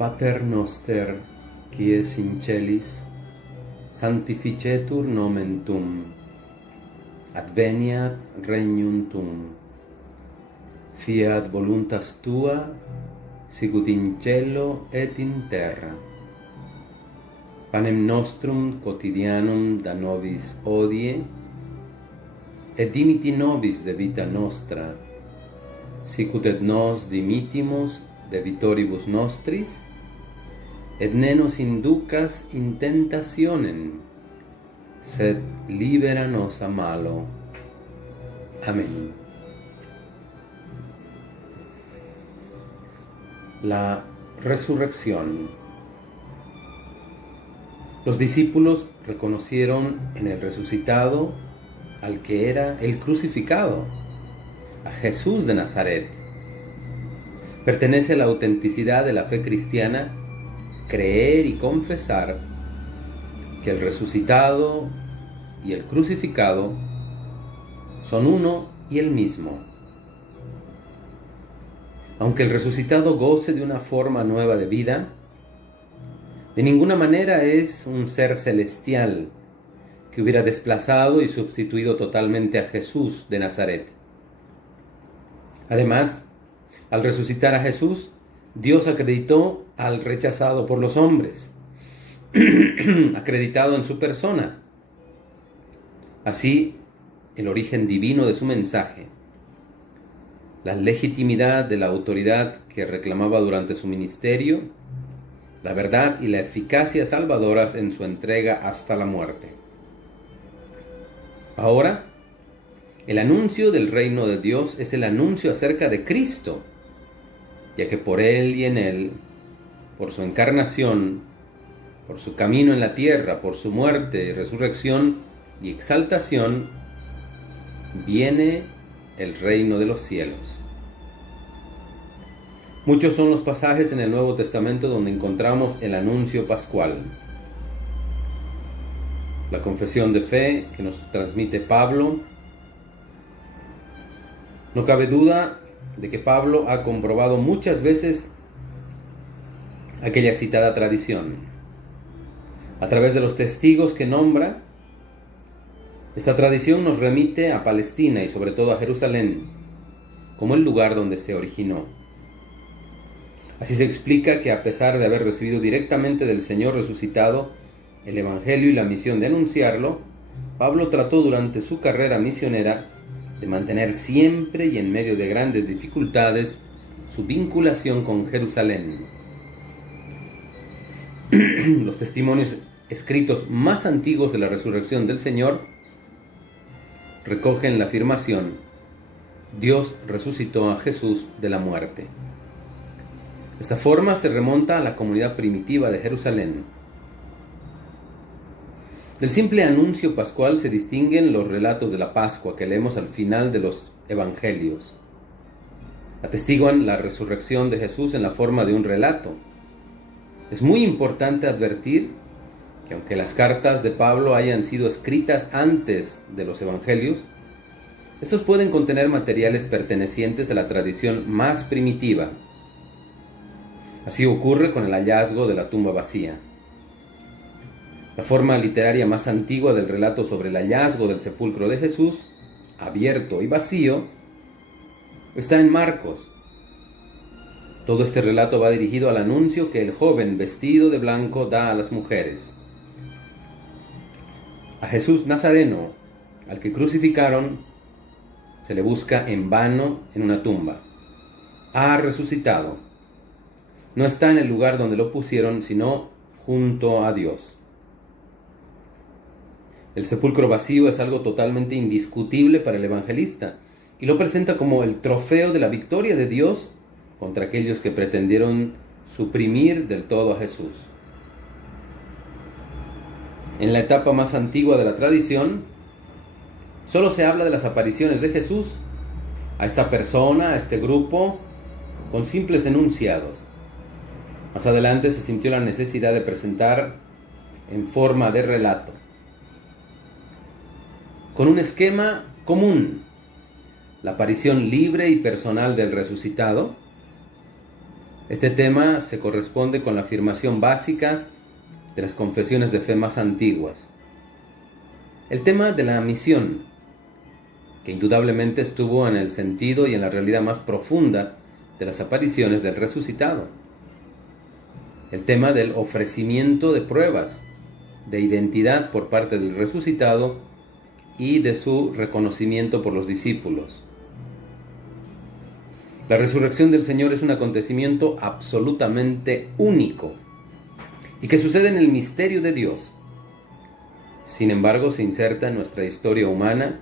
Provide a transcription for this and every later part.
Pater noster, qui es in celis, sanctificetur nomen tuum, adveniat regnum tuum, fiat voluntas tua, sicut in cielo et in terra. Panem nostrum quotidianum da nobis hodie, et dimiti nobis de vita nostra, sicut et nos dimitimus debitoribus nostris, et ne nos inducas in tentationem, sed libera nos a malo. Amén. La resurrección. Los discípulos reconocieron en el resucitado al que era el crucificado, a Jesús de Nazaret. Pertenece a la autenticidad de la fe cristiana creer y confesar que el resucitado y el crucificado son uno y el mismo. Aunque el resucitado goce de una forma nueva de vida, de ninguna manera es un ser celestial que hubiera desplazado y sustituido totalmente a Jesús de Nazaret. Además, al resucitar a Jesús, Dios acreditó al rechazado por los hombres, acreditado en su persona. Así, el origen divino de su mensaje, la legitimidad de la autoridad que reclamaba durante su ministerio, la verdad y la eficacia salvadoras en su entrega hasta la muerte. Ahora, el anuncio del reino de Dios es el anuncio acerca de Cristo, ya que por Él y en Él, por su encarnación, por su camino en la tierra, por su muerte, resurrección y exaltación, viene el reino de los cielos. Muchos son los pasajes en el Nuevo Testamento donde encontramos el anuncio pascual. La confesión de fe que nos transmite Pablo. No cabe duda de que Pablo ha comprobado muchas veces aquella citada tradición. A través de los testigos que nombra, esta tradición nos remite a Palestina y sobre todo a Jerusalén, como el lugar donde se originó. Así se explica que a pesar de haber recibido directamente del Señor resucitado el Evangelio y la misión de anunciarlo, Pablo trató durante su carrera misionera de mantener siempre y en medio de grandes dificultades su vinculación con Jerusalén. Los testimonios escritos más antiguos de la resurrección del Señor recogen la afirmación: Dios resucitó a Jesús de la muerte. Esta forma se remonta a la comunidad primitiva de Jerusalén. Del simple anuncio pascual se distinguen los relatos de la Pascua que leemos al final de los Evangelios. Atestiguan la resurrección de Jesús en la forma de un relato. Es muy importante advertir que aunque las cartas de Pablo hayan sido escritas antes de los Evangelios, estos pueden contener materiales pertenecientes a la tradición más primitiva. Así ocurre con el hallazgo de la tumba vacía. La forma literaria más antigua del relato sobre el hallazgo del sepulcro de Jesús, abierto y vacío, está en Marcos. Todo este relato va dirigido al anuncio que el joven vestido de blanco da a las mujeres. A Jesús Nazareno, al que crucificaron, se le busca en vano en una tumba. Ha resucitado. No está en el lugar donde lo pusieron, sino junto a Dios. El sepulcro vacío es algo totalmente indiscutible para el evangelista y lo presenta como el trofeo de la victoria de Dios contra aquellos que pretendieron suprimir del todo a Jesús. En la etapa más antigua de la tradición, solo se habla de las apariciones de Jesús a esta persona, a este grupo, con simples enunciados. Más adelante se sintió la necesidad de presentar en forma de relato, con un esquema común: la aparición libre y personal del resucitado, Este tema se corresponde con la afirmación básica de las confesiones de fe más antiguas. El tema de la misión, que indudablemente estuvo en el sentido y en la realidad más profunda de las apariciones del resucitado. El tema del ofrecimiento de pruebas de identidad por parte del resucitado y de su reconocimiento por los discípulos. La resurrección del Señor es un acontecimiento absolutamente único y que sucede en el misterio de Dios. Sin embargo, se inserta en nuestra historia humana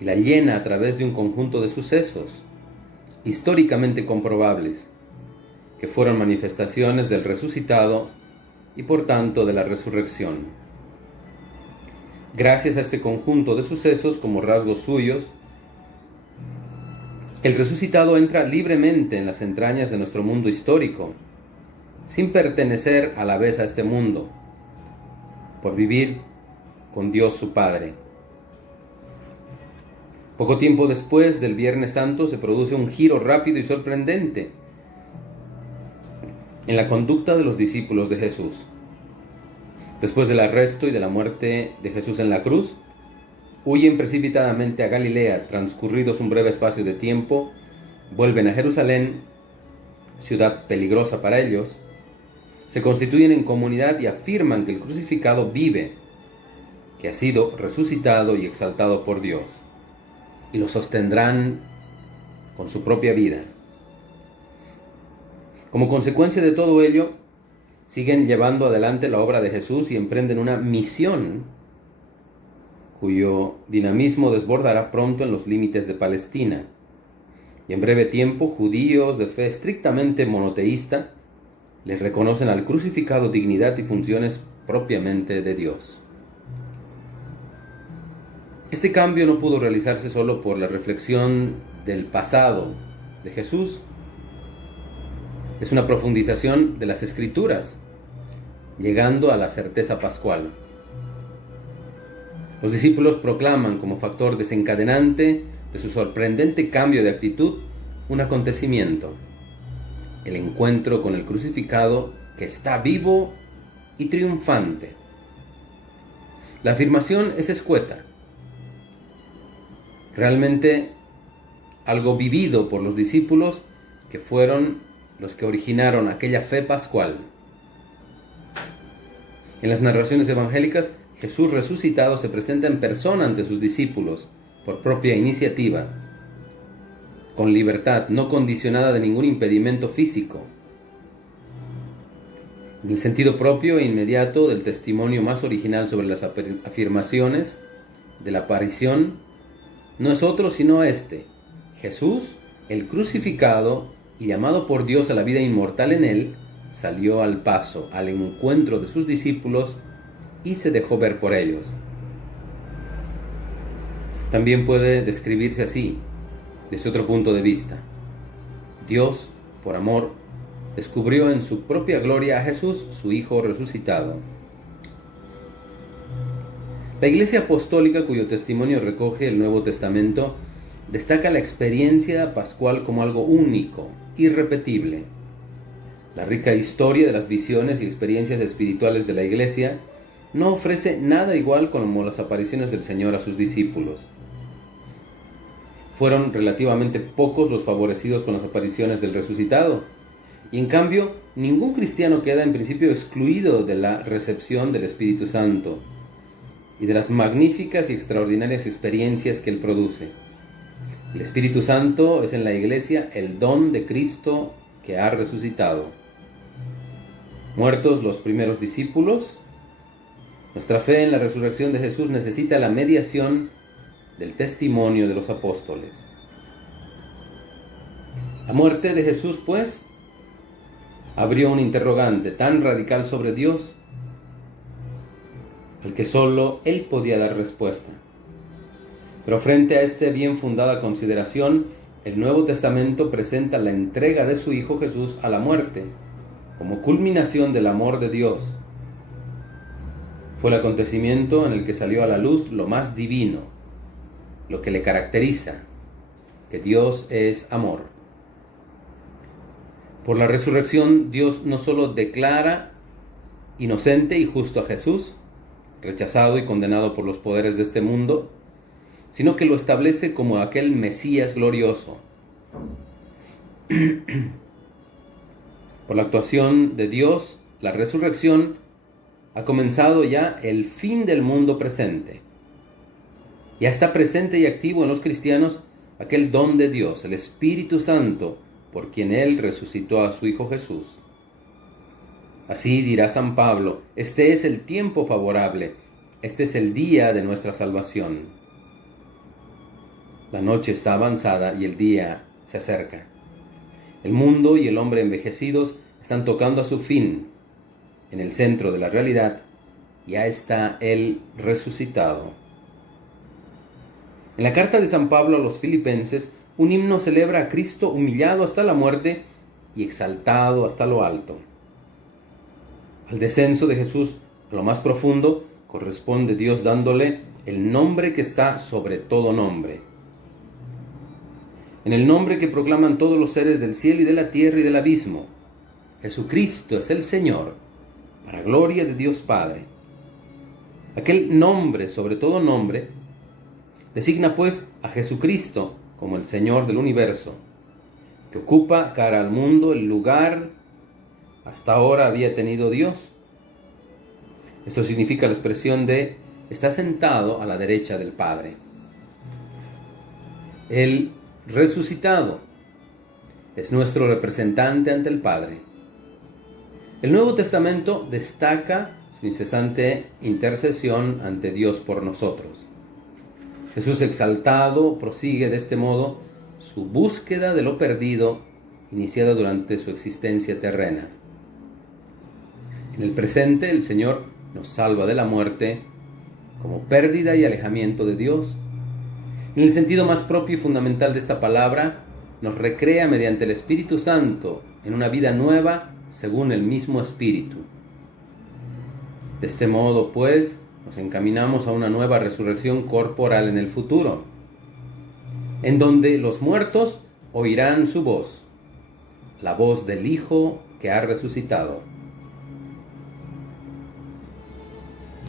y la llena a través de un conjunto de sucesos históricamente comprobables, que fueron manifestaciones del resucitado y por tanto de la resurrección. Gracias a este conjunto de sucesos como rasgos suyos, el resucitado entra libremente en las entrañas de nuestro mundo histórico, sin pertenecer a la vez a este mundo, por vivir con Dios su Padre. Poco tiempo después del Viernes Santo se produce un giro rápido y sorprendente en la conducta de los discípulos de Jesús. Después del arresto y de la muerte de Jesús en la cruz, huyen precipitadamente a Galilea. Transcurridos un breve espacio de tiempo, vuelven a Jerusalén, ciudad peligrosa para ellos, se constituyen en comunidad y afirman que el crucificado vive, que ha sido resucitado y exaltado por Dios, y lo sostendrán con su propia vida. Como consecuencia de todo ello, siguen llevando adelante la obra de Jesús y emprenden una misión cuyo dinamismo desbordará pronto en los límites de Palestina. Y en breve tiempo, judíos de fe estrictamente monoteísta les reconocen al crucificado dignidad y funciones propiamente de Dios. Este cambio no pudo realizarse solo por la reflexión del pasado de Jesús. Es una profundización de las Escrituras, llegando a la certeza pascual. Los discípulos proclaman como factor desencadenante de su sorprendente cambio de actitud un acontecimiento: el encuentro con el crucificado que está vivo y triunfante. La afirmación es escueta, realmente algo vivido por los discípulos que fueron los que originaron aquella fe pascual. En las narraciones evangélicas, Jesús resucitado se presenta en persona ante sus discípulos, por propia iniciativa, con libertad, no condicionada de ningún impedimento físico. En el sentido propio e inmediato del testimonio más original sobre las afirmaciones de la aparición, no es otro sino este: Jesús, el crucificado y llamado por Dios a la vida inmortal en él, salió al paso, al encuentro de sus discípulos y se dejó ver por ellos. También puede describirse así, desde otro punto de vista. Dios, por amor, descubrió en su propia gloria a Jesús, su Hijo resucitado. La Iglesia Apostólica, cuyo testimonio recoge el Nuevo Testamento, destaca la experiencia pascual como algo único, irrepetible. La rica historia de las visiones y experiencias espirituales de la Iglesia no ofrece nada igual como las apariciones del Señor a sus discípulos. Fueron relativamente pocos los favorecidos con las apariciones del resucitado, y en cambio ningún cristiano queda en principio excluido de la recepción del Espíritu Santo y de las magníficas y extraordinarias experiencias que él produce. El Espíritu Santo es en la Iglesia el don de Cristo que ha resucitado. Muertos los primeros discípulos, nuestra fe en la resurrección de Jesús necesita la mediación del testimonio de los apóstoles. La muerte de Jesús, pues, abrió un interrogante tan radical sobre Dios al que solo Él podía dar respuesta. Pero frente a esta bien fundada consideración, el Nuevo Testamento presenta la entrega de su Hijo Jesús a la muerte como culminación del amor de Dios. Fue el acontecimiento en el que salió a la luz lo más divino, lo que le caracteriza, que Dios es amor. Por la resurrección, Dios no solo declara inocente y justo a Jesús, rechazado y condenado por los poderes de este mundo, sino que lo establece como aquel Mesías glorioso. Por la actuación de Dios, la resurrección ha comenzado ya el fin del mundo presente. Ya está presente y activo en los cristianos aquel don de Dios, el Espíritu Santo, por quien Él resucitó a su Hijo Jesús. Así dirá San Pablo: este es el tiempo favorable, este es el día de nuestra salvación. La noche está avanzada y el día se acerca. El mundo y el hombre envejecidos están tocando a su fin. En el centro de la realidad ya está el resucitado. En la carta de San Pablo a los Filipenses, un himno celebra a Cristo humillado hasta la muerte y exaltado hasta lo alto. Al descenso de Jesús a lo más profundo corresponde Dios dándole el nombre que está sobre todo nombre. En el nombre que proclaman todos los seres del cielo y de la tierra y del abismo, Jesucristo es el Señor, para gloria de Dios Padre. Aquel nombre sobre todo nombre designa pues a Jesucristo como el Señor del universo, que ocupa cara al mundo el lugar hasta ahora había tenido Dios. Esto significa la expresión de está sentado a la derecha del Padre. El resucitado es nuestro representante ante el Padre. El Nuevo Testamento destaca su incesante intercesión ante Dios por nosotros. Jesús exaltado prosigue de este modo su búsqueda de lo perdido, iniciada durante su existencia terrena. En el presente, el Señor nos salva de la muerte como pérdida y alejamiento de Dios. En el sentido más propio y fundamental de esta palabra, nos recrea mediante el Espíritu Santo en una vida nueva según el mismo Espíritu. De este modo, pues, nos encaminamos a una nueva resurrección corporal en el futuro, en donde los muertos oirán su voz, la voz del Hijo que ha resucitado.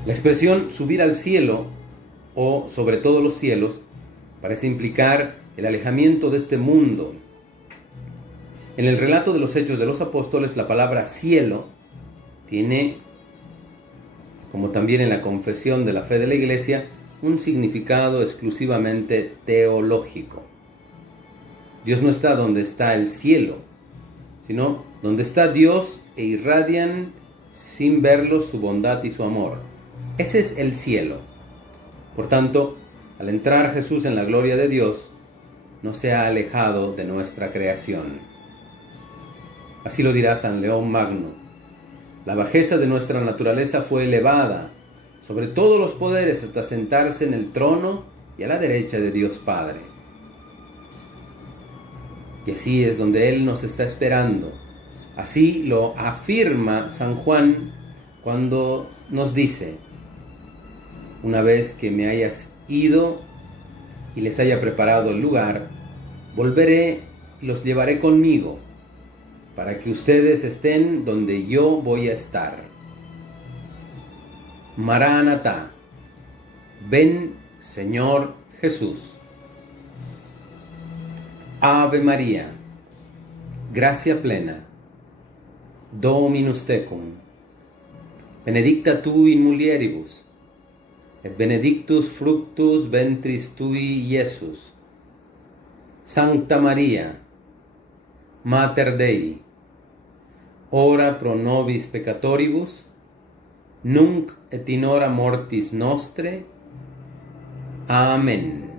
La expresión subir al cielo o sobre todos los cielos parece implicar el alejamiento de este mundo. En el relato de los Hechos de los Apóstoles, la palabra cielo tiene, como también en la confesión de la fe de la Iglesia, un significado exclusivamente teológico. Dios no está donde está el cielo, sino donde está Dios e irradian sin verlo su bondad y su amor. Ese es el cielo. Por tanto, al entrar Jesús en la gloria de Dios, no se ha alejado de nuestra creación. Así lo dirá San León Magno: la bajeza de nuestra naturaleza fue elevada sobre todos los poderes hasta sentarse en el trono y a la derecha de Dios Padre. Y así es donde Él nos está esperando. Así lo afirma San Juan cuando nos dice: una vez que me hayas ido y les haya preparado el lugar, volveré y los llevaré conmigo, para que ustedes estén donde yo voy a estar. Maranatá, ven Señor Jesús. Ave María, gracia plena, Dominus tecum, benedicta tu in mulieribus, et benedictus fructus ventris tui, Iesus. Sancta Maria, Mater Dei, ora pro nobis peccatoribus, nunc et in hora mortis nostre. Amén.